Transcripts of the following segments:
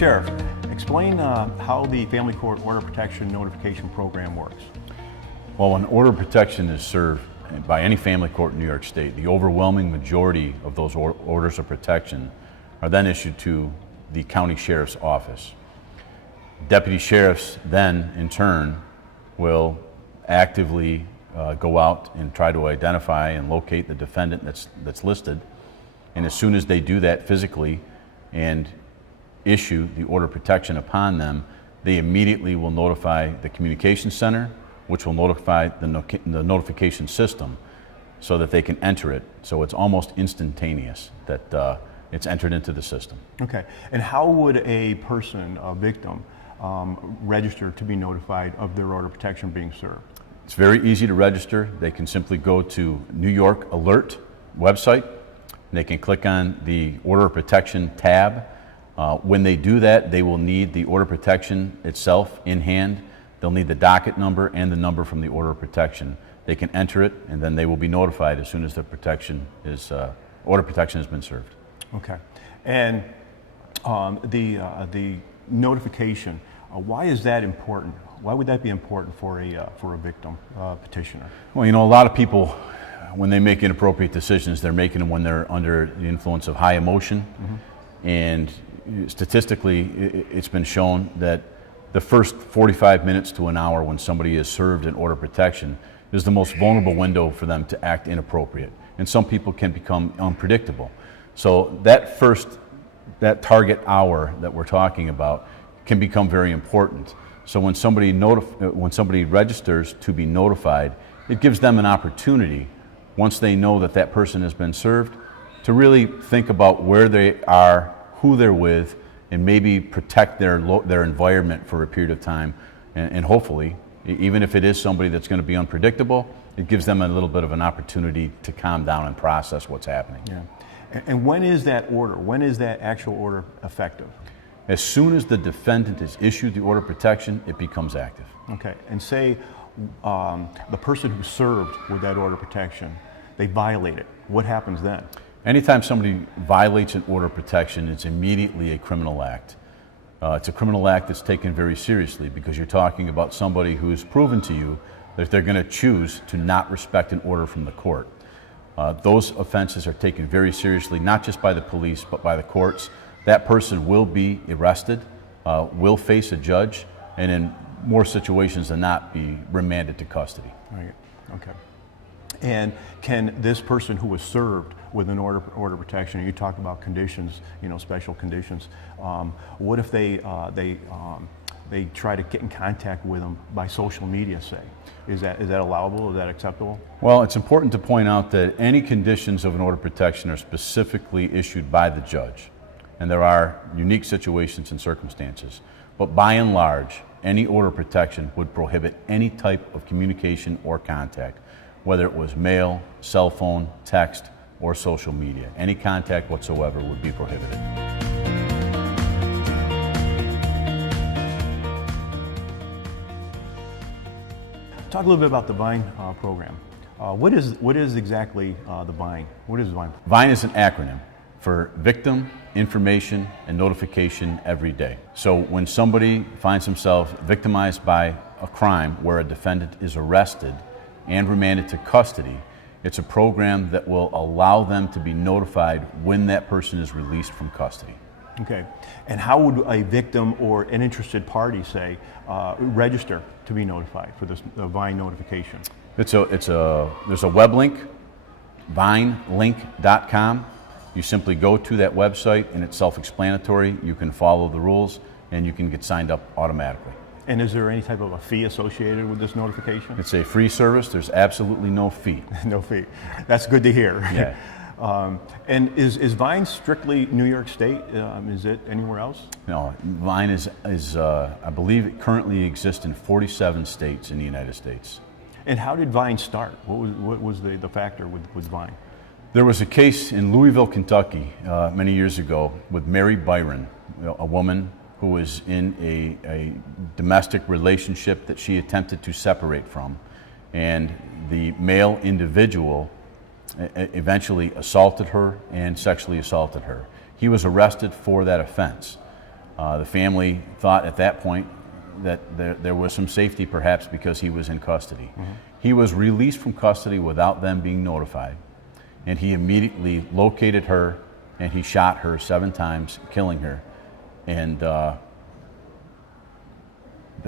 Sheriff, explain how the Family Court Order Protection Notification Program works. Well, when order of protection is served by any family court in New York State, the overwhelming majority of those orders of protection are then issued to the county sheriff's office. Deputy sheriffs then, in turn, will actively go out and try to identify and locate the defendant that's listed. And as soon as they do that physically and issue the order of protection upon them, they immediately will notify the communication center, which will notify the notification system so that they can enter it. So it's almost instantaneous that it's entered into the system. Okay, and how would a person, a victim, register to be notified of their order of protection being served? It's very easy to register. They can simply go to New York Alert website. They can click on the Order of Protection tab. When they do that, they will need the order of protection itself in hand. They'll need the docket number and the number from the order of protection. They can enter it, and then they will be notified as soon as the order of protection has been served. Okay, and the notification, why is that important? Why would that be important for a victim petitioner? Well, you know, a lot of people, when they make inappropriate decisions, they're making them when they're under the influence of high emotion. Mm-hmm. And statistically, it's been shown that the first 45 minutes to an hour when somebody is served an order of protection is the most vulnerable window for them to act inappropriate. And some people can become unpredictable. So that target hour that we're talking about can become very important. So when somebody registers to be notified, it gives them an opportunity, once they know that that person has been served, to really think about where they are, who they're with, and maybe protect their environment for a period of time. And hopefully, even if it is somebody that's going to be unpredictable, it gives them a little bit of an opportunity to calm down and process what's happening. Yeah. And when is that order? When is that actual order effective? As soon as the defendant is issued the order of protection, it becomes active. Okay, and say the person who served with that order of protection, they violate it. What happens then? Anytime somebody violates an order of protection, it's immediately a criminal act. It's a criminal act that's taken very seriously because you're talking about somebody who has proven to you that they're going to choose to not respect an order from the court. Those offenses are taken very seriously, not just by the police, but by the courts. That person will be arrested, will face a judge, and in more situations than not, be remanded to custody. Right. Okay. And can this person who was served with an order of protection, you talked about conditions, special conditions, what if they try to get in contact with them by social media, say? Is that allowable? Is that acceptable? Well, it's important to point out that any conditions of an order of protection are specifically issued by the judge. And there are unique situations and circumstances. But by and large, any order of protection would prohibit any type of communication or contact, whether it was mail, cell phone, text, or social media. Any contact whatsoever would be prohibited. Talk a little bit about the VINE program. What is exactly the VINE? What is VINE? VINE is an acronym for Victim, Information, and Notification Every Day. So when somebody finds himself victimized by a crime where a defendant is arrested and remanded to custody, it's a program that will allow them to be notified when that person is released from custody. Okay, and how would a victim or an interested party, say, register to be notified for this VINE notification? There's a web link, vinelink.com. You simply go to that website and it's self-explanatory. You can follow the rules and you can get signed up automatically. And is there any type of a fee associated with this notification? It's a free service. There's absolutely no fee. No fee. That's good to hear. Yeah. And is VINE strictly New York State? Is it anywhere else? No, VINE is I believe it currently exists in 47 states in the United States. And how did VINE start? What was the factor with VINE? There was a case in Louisville, Kentucky, many years ago with Mary Byron, a woman who was in a domestic relationship that she attempted to separate from. And the male individual eventually assaulted her and sexually assaulted her. He was arrested for that offense. The family thought at that point that there was some safety perhaps because he was in custody. He was released from custody without them being notified, and he immediately located her and he shot her 7 times, killing her. And the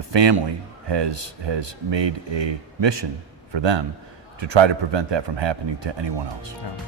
family has made a mission for them to try to prevent that from happening to anyone else. Yeah.